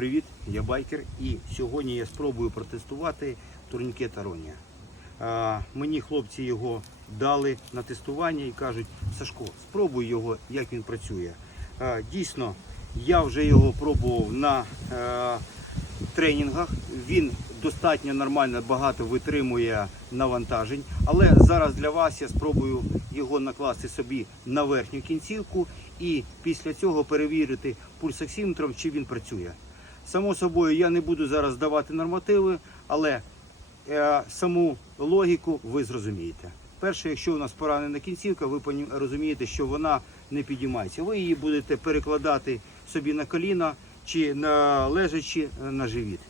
привіт! Я байкер і сьогодні я спробую протестувати турнікет Аронія. Мені хлопці його дали на тестування і кажуть, Сашко, спробуй його, як він працює. Дійсно, я вже його пробував на е, тренінгах. Він достатньо нормально багато витримує навантажень. Але зараз для вас я спробую його накласти собі на верхню кінцівку і після цього перевірити пульсоксиметром, чи він працює. Само собою, я не буду зараз давати нормативи, але е, саму логіку ви зрозумієте. Перше, якщо у нас поранена кінцівка, ви розумієте, що вона не підіймається. Ви її будете перекладати собі на коліна чи на лежачи е, на живіт.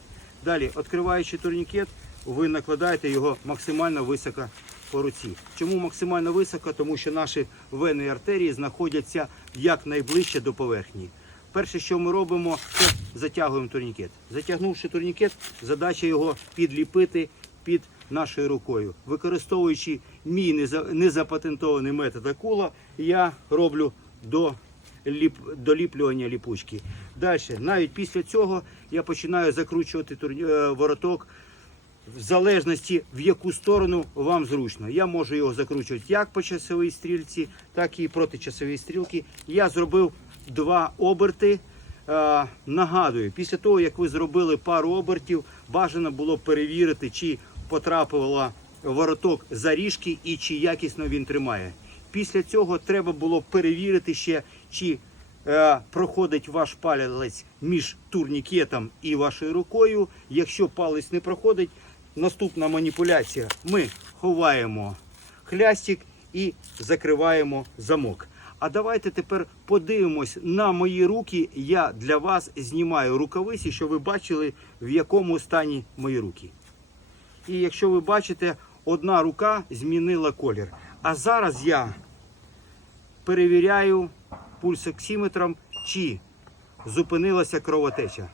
Далі, відкриваючи турнікет, ви накладаєте його максимально високо по руці. Чому максимально високо? Тому що наші вени і артерії знаходяться якнайближче до поверхні. Перше, що ми робимо, це затягуємо турнікет. Затягнувши турнікет, задача його підліпити під нашою рукою. Використовуючи мій незапатентований метод акула, я роблю до ліп, доліплювання ліпучки. Далі, навіть після цього я починаю закручувати турні- е, вороток в залежності в яку сторону вам зручно. Я можу його закручувати як по часовій стрілці, так і проти часової стрілки. Я зробив два оберти. Е, нагадую, після того як ви зробили пару обертів, бажано було перевірити, чи потрапила вороток за ріжки і чи якісно він тримає. Після цього треба було перевірити ще, чи е, проходить ваш палець між турнікетом і вашою рукою. Якщо палець не проходить, наступна маніпуляція. Ми ховаємо хлястик і закриваємо замок. А давайте тепер подивимось на мої руки. Я для вас знімаю рукавиці, щоб ви бачили, в якому стані мої руки. І якщо ви бачите, одна рука змінила колір. А зараз я перевіряю пульсоксиметром, чи зупинилася кровотеча.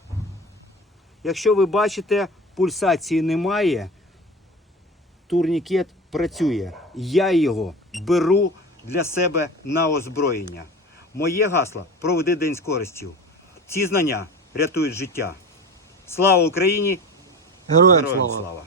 Якщо ви бачите, пульсації немає, турнікет працює. Я його беру для себе на озброєння. Моє гасло проведи день з користю. Ці знання рятують життя. Слава Україні! Героям Героям слава! слава!